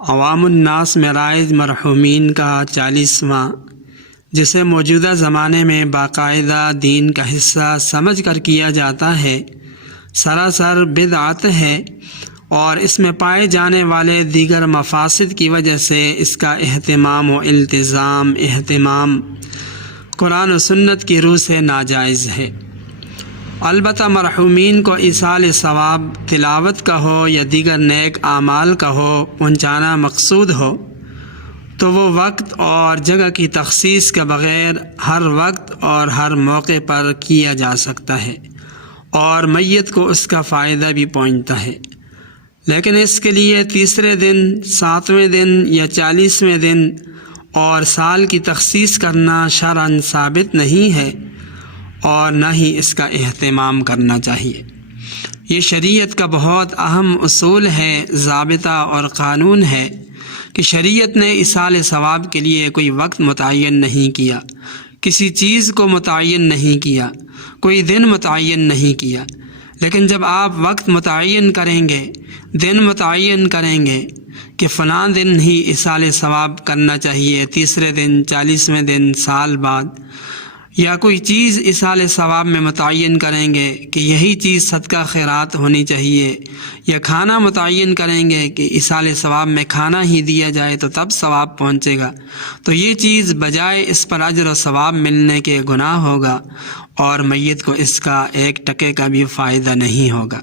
عوام الناس میں رائج مرحومین کا 40واں، جسے موجودہ زمانے میں باقاعدہ دین کا حصہ سمجھ کر کیا جاتا ہے، سراسر بدعت ہے، اور اس میں پائے جانے والے دیگر مفاسد کی وجہ سے اس کا اہتمام و اہتمام قرآن و سنت کی روح سے ناجائز ہے۔ البتہ مرحومین کو ایصال ثواب تلاوت کا ہو یا دیگر نیک اعمال کا ہو پہنچانا مقصود ہو تو وہ وقت اور جگہ کی تخصیص کے بغیر ہر وقت اور ہر موقع پر کیا جا سکتا ہے، اور میت کو اس کا فائدہ بھی پہنچتا ہے، لیکن اس کے لیے 30 دن، 7ویں دن یا 40ویں دن اور سال کی تخصیص کرنا شرعاً ثابت نہیں ہے، اور نہ ہی اس کا اہتمام کرنا چاہیے۔ یہ شریعت کا بہت اہم اصول ہے، ضابطہ اور قانون ہے کہ شریعت نے ایصال ثواب کے لیے کوئی وقت متعین نہیں کیا، کسی چیز کو متعین نہیں کیا، کوئی دن متعین نہیں کیا، لیکن جب آپ وقت متعین کریں گے، دن متعین کریں گے کہ فلاں دن ہی ایصال ثواب کرنا چاہیے، 30 دن، 40ویں دن، سال بعد، یا کوئی چیز ایصال ثواب میں متعین کریں گے کہ یہی چیز صدقہ خیرات ہونی چاہیے، یا کھانا متعین کریں گے کہ ایصال ثواب میں کھانا ہی دیا جائے تو تب ثواب پہنچے گا، تو یہ چیز بجائے اس پر اجر و ثواب ملنے کے گناہ ہوگا، اور میت کو اس کا 1 ٹکے کا بھی فائدہ نہیں ہوگا۔